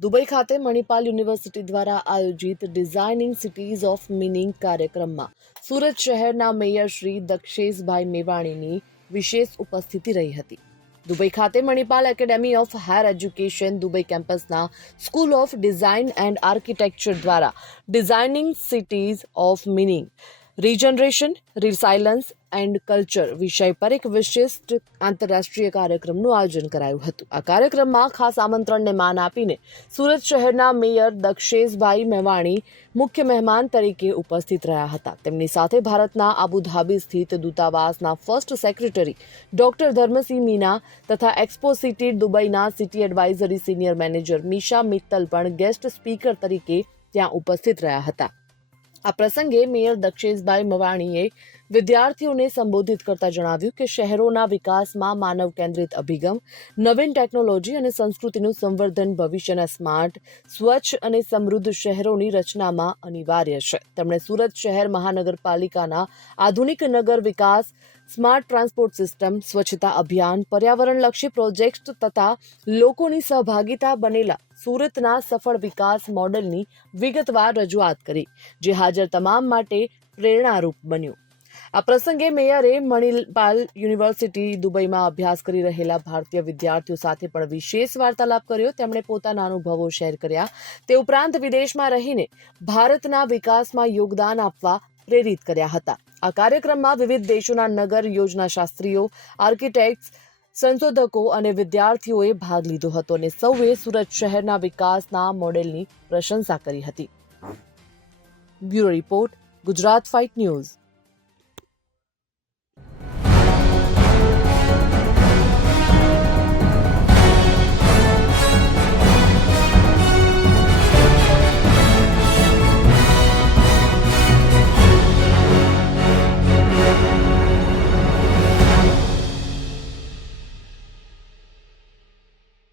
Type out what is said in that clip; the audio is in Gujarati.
દુબઈ ખાતે મણિપાલ યુનિવર્સિટી દ્વારા આયોજિત ડિઝાઇનિંગ સિટીઝ ઓફ મિનિંગ કાર્યક્રમમાં સુરત શહેરના મેયર શ્રી દક્ષેશભાઈ મેવાણીની વિશેષ ઉપસ્થિતિ રહી હતી. દુબઈ ખાતે Manipal academy of higher education Dubai કેમ્પસના school of design and architecture દ્વારા designing cities of meaning regeneration resilience and culture વિષય પર એક વિશિષ્ટ આંતરરાષ્ટ્રીય કાર્યક્રમનું આયોજન કરાયું હતું. આ કાર્યક્રમમાં ખાસ આમંત્રણને માન આપીને સુરત શહેરના મેયર દક્ષેશભાઈ મેવાણી મુખ્ય મહેમાન તરીકે ઉપસ્થિત રહ્યા હતા. તેમની સાથે ભારતના આબુધાબી સ્થિત દૂતાવાસના first secretary doctor Dharamsingh Meena તથા expo city દુબઈના city advisory senior manager Misha Mittal પણ ગેસ્ટ સ્પીકર તરીકે ત્યાં ઉપસ્થિત રહ્યા હતા. આ પ્રસંગે મેયર દક્ષેશભાઈ મવાણીએ વિદ્યાર્થીઓને સંબોધિત કરતા જણાવ્યું કે શહેરોના વિકાસમાં માનવ કેન્દ્રિત અભિગમ, નવીન ટેકનોલોજી અને સંસ્કૃતિનું સંવર્ધન ભવિષ્યના સ્માર્ટ, સ્વચ્છ અને સમૃદ્ધ શહેરોની રચનામાં અનિવાર્ય છે. તેમણે સુરત શહેર મહાનગરપાલિકાના આધુનિક નગર વિકાસ, સ્માર્ટ ટ્રાન્સપોર્ટ સિસ્ટમ, સ્વચ્છતા અભિયાન, પર્યાવરણલક્ષી પ્રોજેક્ટ તથા લોકોની સહભાગિતા બનેલા સુરતના સફળ વિકાસ મોડેલની વિગતવાર રજૂઆત કરી, જે હાજર તમામ માટે પ્રેરણારૂપ બન્યું. આ પ્રસંગે મેયરે મણિપાલ યુનિવર્સિટી દુબઈમાં અભ્યાસ કરી રહેલા ભારતીય વિદ્યાર્થીઓ સાથે પણ વિશેષ વાર્તાલાપ કર્યો. તેમણે પોતાના અનુભવો શેર કર્યા. તે ઉપરાંત વિદેશમાં રહીને ભારતના વિકાસમાં યોગદાન આપવા પ્રેરિત કર્યા હતા. આ કાર્યક્રમમાં વિવિધ દેશોના નગર યોજનાશાસ્ત્રીઓ આર્કિટેક્ટ્સ સંશોધકો અને વિદ્યાર્થીઓએ ભાગ લીધો હતો અને સૌએ સુરત શહેરના વિકાસના મોડેલની પ્રશંસા કરી હતી. Bureau report, Gujarat fight news.